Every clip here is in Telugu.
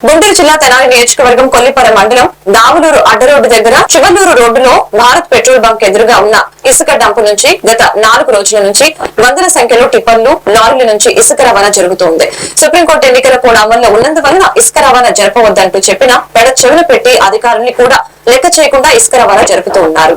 గుంటూరు జిల్లా తెనాలి నియోజకవర్గం కొల్లిపర మండలం దావులూరు అడ్డరోడ్డు దగ్గర చివల్లూరు రోడ్డులో భారత్ పెట్రోల్ బంక్ ఎదురుగా ఉన్న ఇసుక డంపు నుంచి గత నాలుగు రోజుల నుంచి వందల సంఖ్యలో టిప్పర్లు లారీల నుంచి ఇసుక రవాణా జరుగుతోంది. సుప్రీంకోర్టు ఎన్నికల కూడా అమల్లో ఉన్నందువల్ల ఇసుక రవాణా జరపవద్దంటూ చెప్పిన పెడ చెవులు పెట్టి అధికారుల్ని కూడా లెక్క చేయకుండా ఇసుక రవాణా జరుపుతూ ఉన్నారు.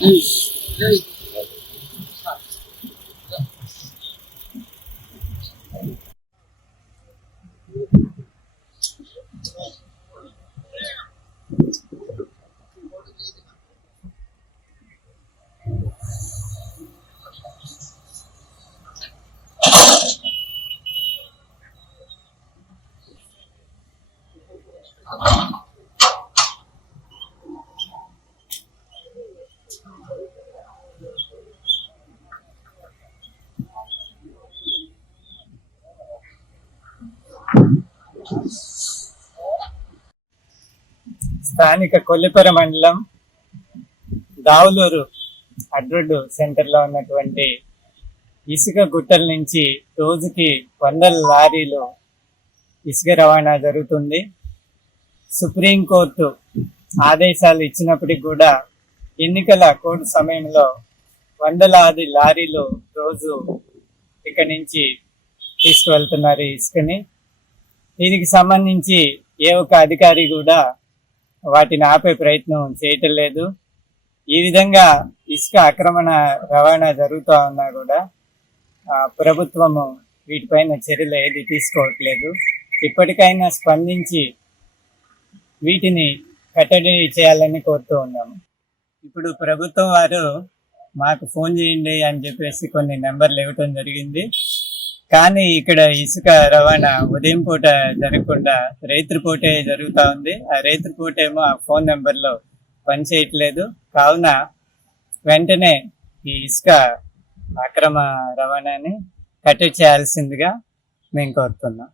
Isso. Ai. స్థానిక కొల్లిపర మండలం దావులూరు అడ్రోడ్డు సెంటర్లో ఉన్నటువంటి ఇసుక గుట్టల నుంచి రోజుకి వందల లారీలు ఇసుక రవాణా జరుగుతుంది. సుప్రీంకోర్టు ఆదేశాలు ఇచ్చినప్పటికి కూడా ఎన్నికల కోర్టు సమయంలో వందలాది లారీలు రోజు ఇక్కడి నుంచి తీసుకువెళ్తున్నారు ఇసుకని. దీనికి సంబంధించి ఏ ఒక్క అధికారి కూడా వాటిని ఆపే ప్రయత్నం చేయటం లేదు. ఈ విధంగా ఇసుక ఆక్రమణ రవాణా జరుగుతూ ఉన్నా కూడా ప్రభుత్వము వీటిపైన చర్యలు ఏది తీసుకోవట్లేదు. ఇప్పటికైనా స్పందించి వీటిని కట్టడి చేయాలని కోరుతూ ఉన్నాము. ఇప్పుడు ప్రభుత్వం వారు మాకు ఫోన్ చేయండి అని చెప్పేసి కొన్ని నెంబర్లు ఇవ్వటం జరిగింది. కానీ ఇక్కడ ఇసుక రవాణా ఉదయం పూట జరగకుండా రైతు పూటే జరుగుతూ ఉంది. ఆ రైతు పూట ఏమో ఆ ఫోన్ నెంబర్లో పనిచేయట్లేదు. కావున వెంటనే ఈ ఇసుక అక్రమ రవాణాని కట్టడి చేయాల్సిందిగా మేము కోరుతున్నాం.